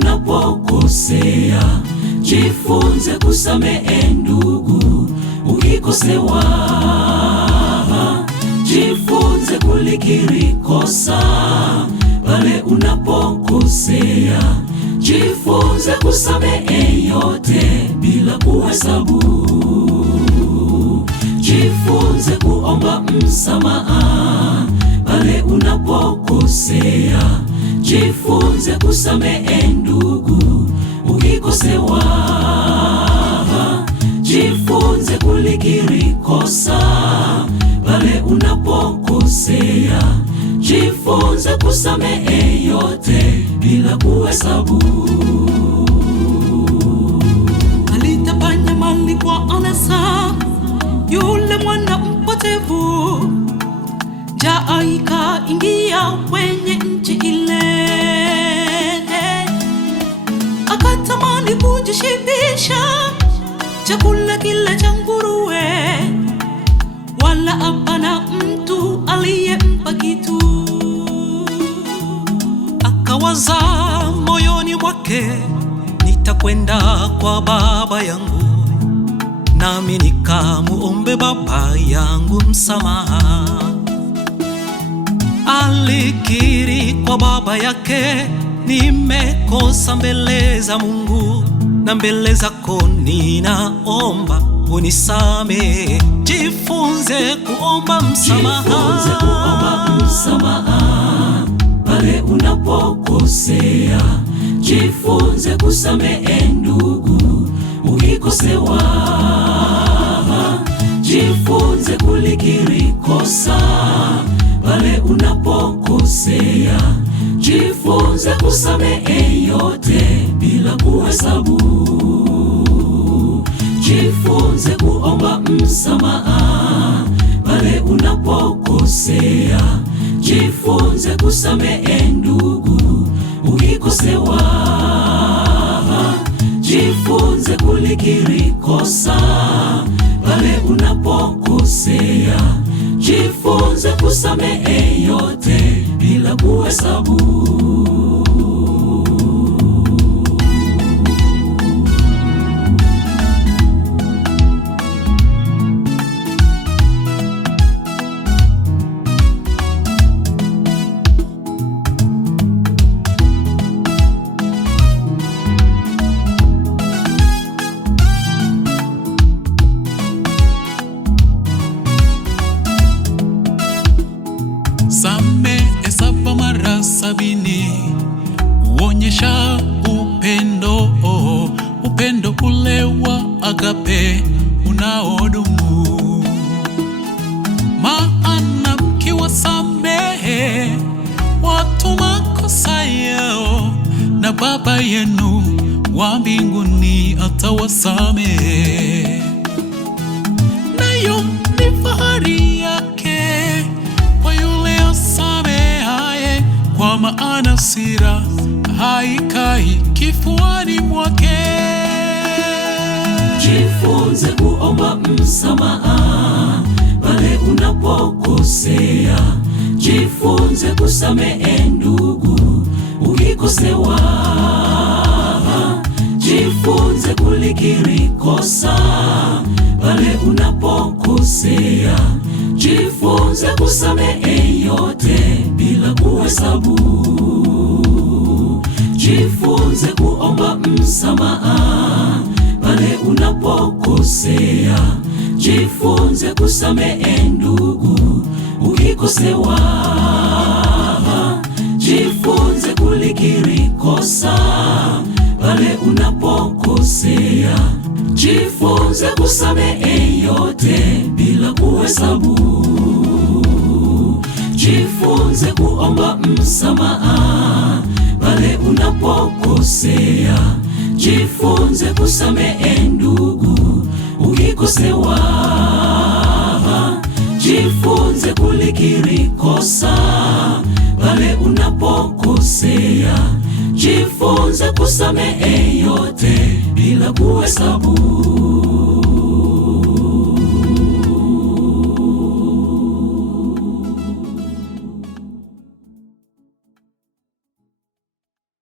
unapokosea. Jifunze kusamehe ndugu ukikosewa. Jifunze kulikiri kosa pale unapokosea. Jifunze kusamehe yote bila kuhesabu. Jifunze kuomba msamaha pale unapokosea. Jifunze kusamehe ndugu ukikosewa. Jifunze kulikiri kosa pale unapokosea. Jifunze kusamehe yote bila kuhesabu. Alitapanya mali kwa anasa yule mwana mpotevu. Njaa ikaingia kwenye nchi ile, akatamani kujishibisha chakula kile cha nguruwe, wala hapana mtu aliyempa kitu. Akawaza moyoni mwake, nitakwenda kwa baba yangu, nami nikamuombe baba yangu msamaha. Alikiri kwa baba yake, nimekosa mbele za Mungu na mbele zako ninaomba unisamehe. Jifunze kuomba msamaha. Jifunze kuomba msamaha pale unapokosea. Jifunze kusamehe ndugu ukikosewa. Jifunze kulikiri kosa pale unapokosea. Jifunze kusamehe yote bila kuhesabu. Jifunze kuomba msamaha pale unapokosea. Jifunze kusamehe ndugu ukikosewa. Jifunze kulikiri kosa pale unapokosea. Jifunze kusamehe yote bila kuhesabu. Samehe 7 mara 70, uonyesha upendo, upendo ule wa agape unaodumu. Maana mkiwasamehe watu makosa yao, na Baba yenu wa mbinguni atawasamehe. Nayo ni fahari yake kwa yule asamehaye, kwa maana hasira haikai kifuani mwake. Jifunze kuomba msamaha pale unapokosea. Jifunze kusamehe ndugu ukikosewa. Jifunze kulikiri kosa pale unapokosea. Jifunze kusamehe yote bila kuhesabu. Jifunze kuomba msamaha pale unapokosea. Jifunze kusamehe ndugu ukikosewa. Jifunze kulikiri kosa pale unapokosea. Jifunze kusamehe yote bila kuhesabu. Jifunze kuomba msamaha pale unapokosea. Jifunze kusamehe ndugu ukikosewa. Jifunze kulikiri kosa pale unapokosea. Jifunze kusamehe yote bila kuhesabu.